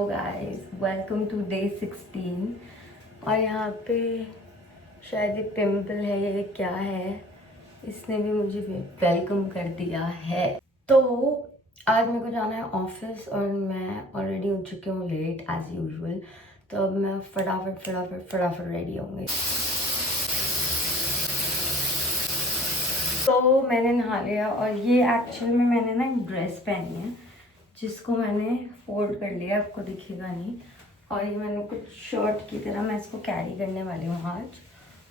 Hello guys, welcome to day 16। और यहाँ पे शायद एक पिंपल है, ये क्या है, इसने भी मुझे वेलकम कर दिया है। तो आज मेरे को जाना है ऑफिस और मैं ऑलरेडी हो चुकी हूँ लेट एज यूजुअल। तो अब मैं फटाफट रेडी होंगी। तो मैंने नहा लिया और ये एक्चुअल में मैंने ना एक ड्रेस पहनी है जिसको मैंने फोल्ड कर लिया, आपको दिखेगा नहीं। और ये मैंने कुछ शर्ट की तरह मैं इसको कैरी करने वाली हूँ आज।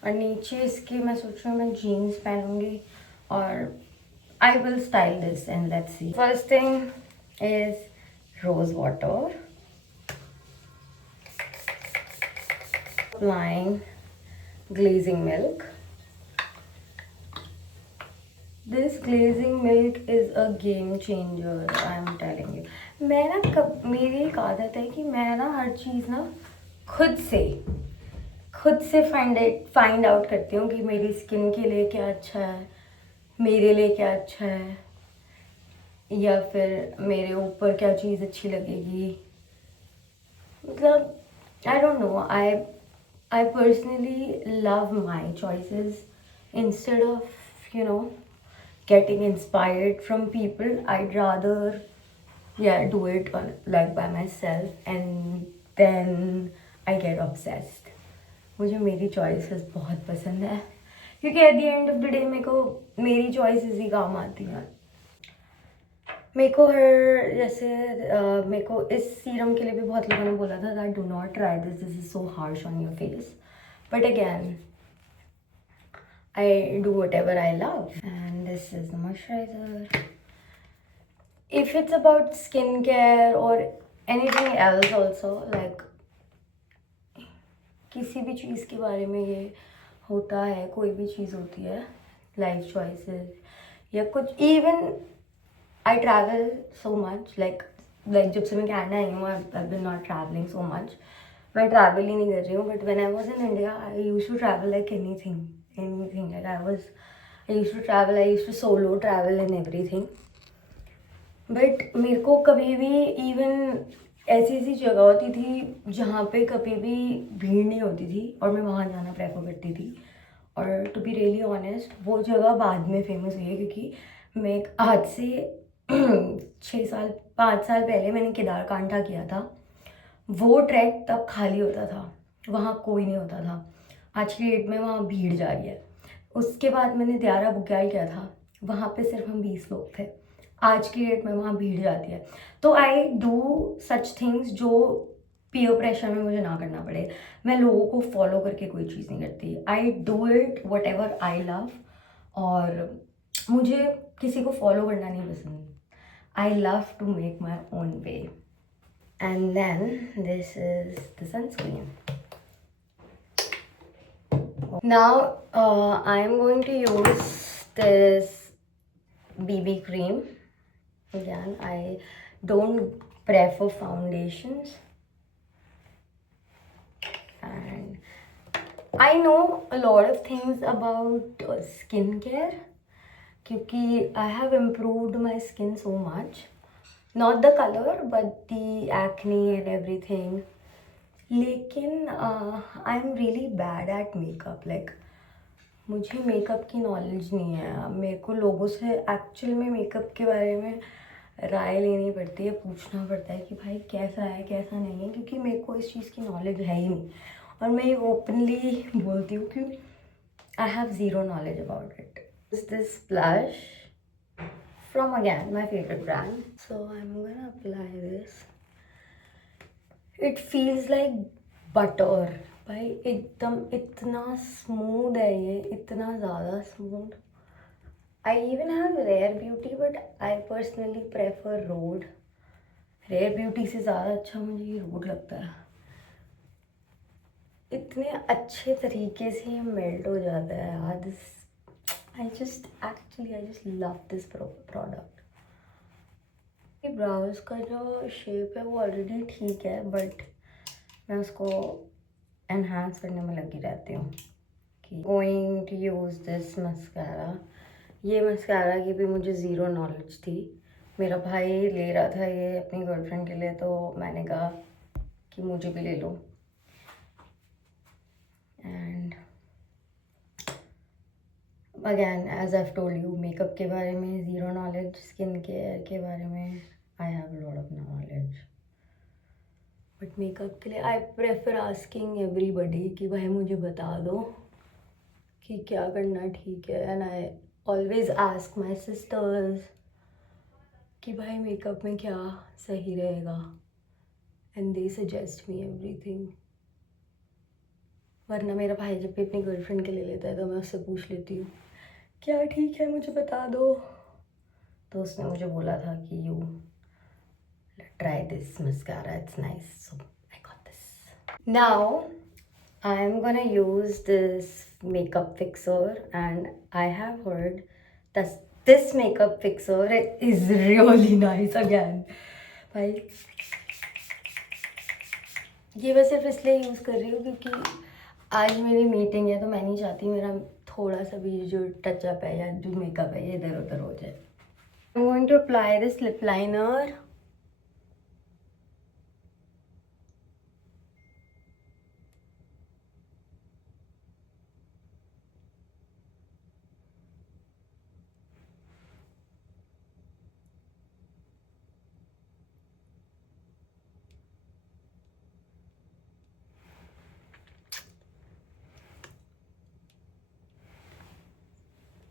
और नीचे इसके मैं सोच रही हूँ मैं जीन्स पहनूंगी और I will style this and let's see. First thing is rose water, applying glazing milk. This glazing milk is a game changer, I am telling you. मैं ना मेरी एक आदत है कि मैं ना हर चीज़ ना खुद से फाइंड आउट करती हूँ कि मेरी स्किन के लिए क्या अच्छा है, मेरे लिए क्या अच्छा है, या फिर मेरे ऊपर क्या चीज़ अच्छी लगेगी। मतलब I don't know, I personally love my choices instead of getting inspired from people. I'd rather do it like by myself, and then I get obsessed. मुझे मेरी चॉइसेस बहुत पसंद है क्योंकि at the end of the day मेरे को मेरी choices ही काम आती हैं। मेरे को मेरे को इस सीरम के लिए भी बहुत लोगों ने बोला था that do not try this is so harsh on your face, but again I do whatever I love. And this is the moisturizer. If it's about skincare or anything else also, like किसी भी चीज़ के बारे में ये होता है, कोई भी चीज़ होती है, लाइफ चॉइसेस या कुछ, even I travel so much, like जब से मैं कनाडा आई हूँ I been not travelling so much. मैं ट्रैवल ही नहीं कर रही हूँ, but when I was in India I used to travel like anything. Like I used to travel, I used to solo travel and everything. But मेरे को कभी भी इवन ऐसी जगह होती थी जहाँ पे कभी भी भीड़ नहीं होती थी और मैं वहाँ जाना प्रेफर करती थी। और टू बी रियली ऑनेस्ट, वो जगह बाद में फेमस हुई है क्योंकि मैं आज से 5 साल पहले मैंने केदारकांठा किया था। वो ट्रैक तब खाली होता था, वहाँ कोई नहीं होता था। आज की डेट में वहाँ भीड़ जा रही है। उसके बाद मैंने दियारा बुग्याल किया था, वहाँ पे सिर्फ हम 20 लोग थे। आज की डेट में वहाँ भीड़ जाती है। तो आई डू सच थिंग्स जो पीयर प्रेशर में मुझे ना करना पड़े। मैं लोगों को फॉलो करके कोई चीज़ नहीं करती। I do it whatever I love. और मुझे किसी को फॉलो करना नहीं पसंद। I love to make my own way. And then this is the sunscreen. Now I am going to use this BB cream. Again, I don't prefer foundations, and I know a lot of things about skincare क्योंकि I have improved my skin so much. Not the color but the acne and everything. लेकिन I am really bad at makeup. Like मुझे makeup की knowledge नहीं है। मेरे को लोगों से एक्चुअल में मेकअप के बारे में राय लेनी पड़ती है, पूछना पड़ता है कि भाई कैसा है कैसा नहीं है, क्योंकि मेरे को इस चीज़ की नॉलेज है ही नहीं। और मैं ओपनली बोलती हूँ कि I have zero knowledge about it. This blush from again my favorite brand, so I'm gonna apply this. It feels like butter. भाई एकदम इतना स्मूथ है ये, इतना ज़्यादा smooth. I even have Rare Beauty but I personally prefer Rhode. Rare Beauty से ज़्यादा अच्छा मुझे ये रोड लगता है. इतने अच्छे तरीके से ये मेल्ट हो जाता है यार. I just love this product. Brows का जो शेप है वो ऑलरेडी ठीक है, बट मैं उसको एनहांस करने में लगी रहती हूँ. कि going to use this mascara. ये मस्कारा की भी मुझे ज़ीरो नॉलेज थी. मेरा भाई ले रहा था ये अपनी गर्लफ्रेंड के लिए, तो मैंने कहा कि मुझे भी ले लो. And again, as I've told you, makeup के बारे में zero knowledge, skin care के बारे में I have a lot of knowledge. But makeup के लिए I prefer asking everybody कि भाई मुझे बता दो कि क्या करना ठीक है. And I always ask my sisters कि भाई मेकअप में क्या सही रहेगा. And they suggest me everything. वरना मेरा भाई जब भी अपनी गर्लफ्रेंड के लिए लेता है तो मैं उससे पूछ लेती हूँ क्या ठीक है मुझे बता दो. तो उसने मुझे बोला था कि you try this mascara, it's nice, so I got this. Now I am gonna use this makeup fixer and I have heard this makeup fixer is really nice. Again भाई ये मैं सिर्फ इसलिए यूज़ कर रही हूँ क्योंकि आज मेरी मीटिंग है तो मैं नहीं चाहती मेरा थोड़ा सा भी जो टचअप है या जो मेकअप है ये इधर उधर हो जाए. I am going to apply this lip liner.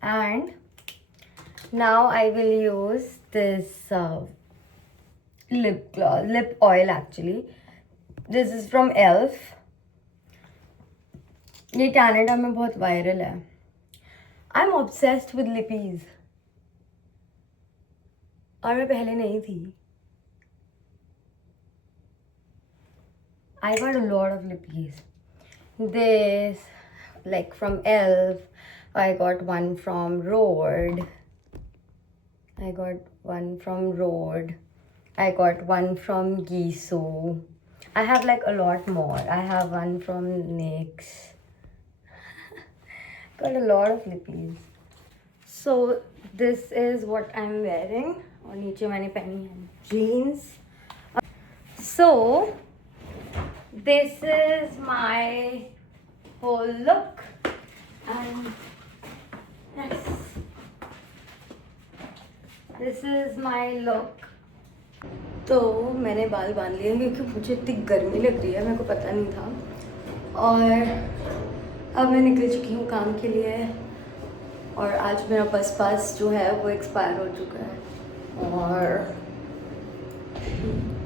And now I will use this lip oil actually. This is from ELF. ये कनाडा में बहुत वायरल है. आई एम ऑब्सेस्ड विद लिपीज और मैं पहले नहीं थी. I got a lot of lippies. This, like from ELF. I got one from Rode. I got one from Gisu. I have like a lot more. I have one from NYX. Got a lot of lippies. So this is what I'm wearing. और नीचे मैंने पहनी है jeans. So this is my whole look. And yes, this is my look. तो मैंने बाल बांध लिए क्योंकि मुझे इतनी गर्मी लग रही है, मेरे को पता नहीं था. और अब मैं निकल चुकी हूँ काम के लिए. और आज मेरा बस पास जो है वो एक्सपायर हो चुका है. और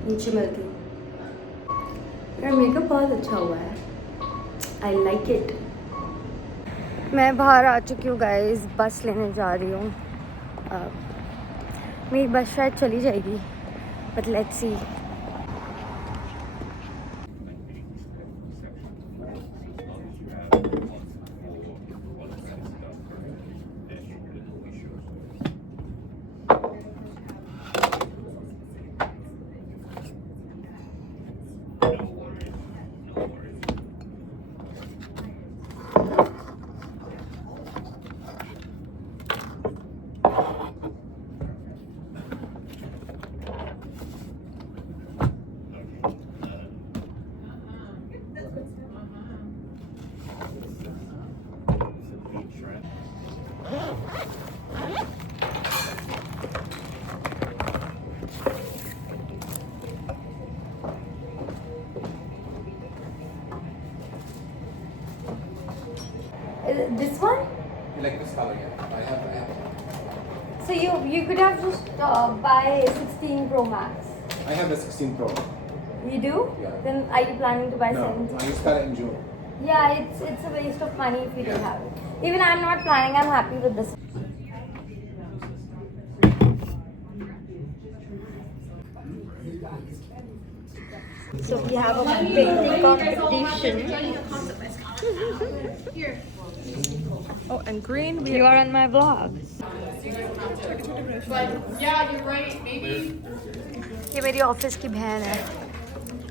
नीचे मिलती हूँ. मेरा मेकअप बहुत अच्छा हुआ है. I like it. मैं बाहर आ चुकी हूँ गाइस. बस लेने जा रही हूँ. मेरी बस शायद चली जाएगी, but let's see. This one? You like this color? Yeah. I have. So you could have just buy 16 Pro Max. I have the 16 Pro. You do? Yeah. Then are you planning to buy No, 17? I just got it in June. Yeah, it's a waste of money if you don't have it. Even I'm not planning. I'm happy with this. So we have a painting competition. Oh, and green. You are on my vlog. Yeah, you're right. Maybe. ये मेरी office की बहन है.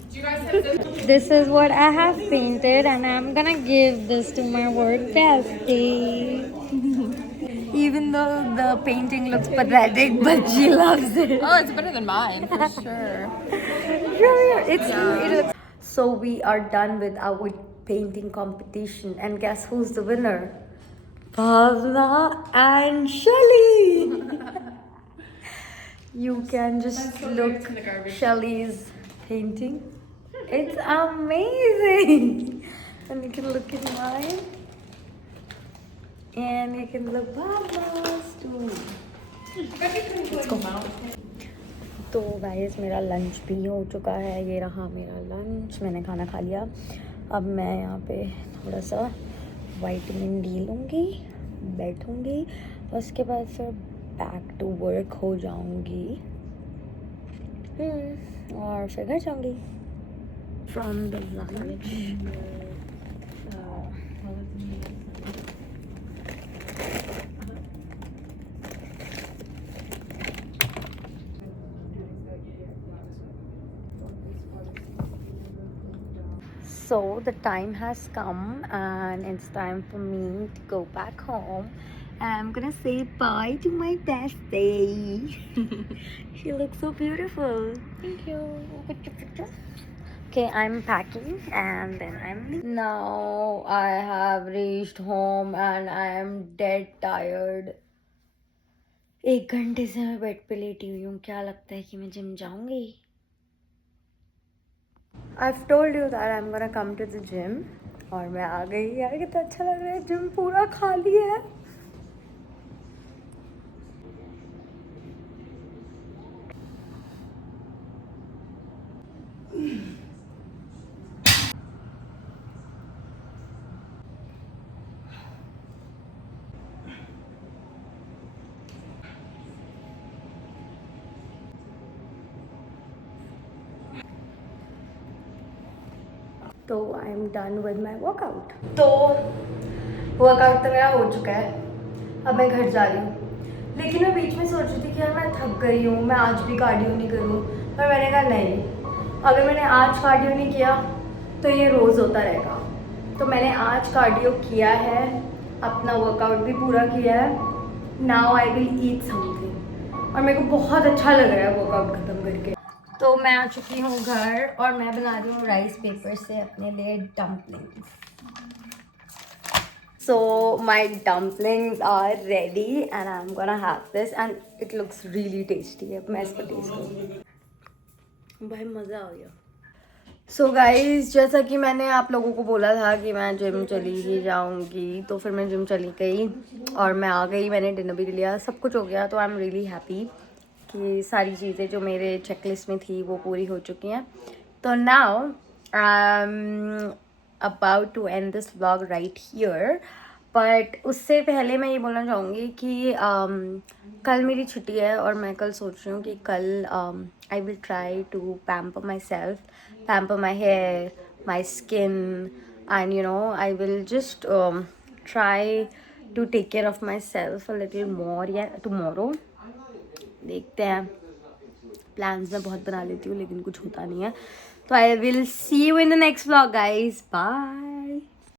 Do you guys have this? This is what I have painted and I'm gonna give this to my work bestie. Even though the painting looks pathetic, but she loves it. Oh, it's better than mine for sure. Yeah, it's So we are done with our painting competition, and guess who's the winner? Bhavna and Shelly. You can just Let's go look back to the garbage. Shelly's painting. It's amazing. And you can look at mine. And you can look Bhavna's too. Let's go. तो guys मेरा lunch भी हो चुका है, ये रहा मेरा lunch, मैंने खाना खा लिया। अब मैं यहाँ पे थोड़ा सा विटामिन डी लूँगी, बैठूँगी, उसके बाद फिर बैक टू वर्क हो जाऊँगी और फिर घर जाऊँगी from the lunch. So the time has come and it's time for me to go back home, and I'm gonna say bye to my bestie. She looks so beautiful. Thank you. Okay, I'm packing and then I'm leaving. Now I have reached home and I am dead tired. 1 घंटे से मैं bed पे लेटी हुई हूँ। क्या लगता है कि मैं जिम जाऊँगी? I've told you that I'm gonna come to the gym और मैं आ गई। यार कितना अच्छा लग रहा है, जिम पूरा खाली है। तो I am done with my workout. तो वर्कआउट तो मेरा हो चुका है, अब मैं घर जा रही हूँ। लेकिन मैं बीच में सोच रही थी कि यार मैं थक गई हूँ, मैं आज भी कार्डियो नहीं करूँ, पर मैंने कहा नहीं, अगर मैंने आज कार्डियो नहीं किया तो ये रोज़ होता रहेगा। तो मैंने आज कार्डियो किया है, अपना वर्कआउट भी पूरा किया है। Now I will eat something और मेरे को बहुत अच्छा लग रहा है वर्कआउट ख़त्म करके। तो मैं आ चुकी हूँ घर और मैं बना रही हूँ राइस पेपर से अपने लिए dumplings. So my dumplings are ready and I'm gonna have this and it looks really tasty। अब मैं इसको टेस्ट करूँगी। भाई मज़ा आ गया। So guys, जैसा कि मैंने आप लोगों को बोला था कि मैं जिम चली ही जाऊँगी, तो फिर मैं जिम चली गई और मैं आ गई, मैंने डिनर भी लिया, सब कुछ हो गया। तो आई एम रियली हैप्पी कि सारी चीज़ें जो मेरे चेकलिस्ट में थी वो पूरी हो चुकी हैं। तो now I am about to end this vlog right here, but उससे पहले मैं ये बोलना चाहूँगी कि कल मेरी छुट्टी है और मैं कल सोच रही हूँ कि कल I will try to pamper myself, pamper my hair, my skin, and you know I will just try to take care of myself a little more या टुमारो। देखते हैं, प्लान्स मैं बहुत बना लेती हूँ लेकिन कुछ होता नहीं है। तो I will see you in the next vlog guys, bye.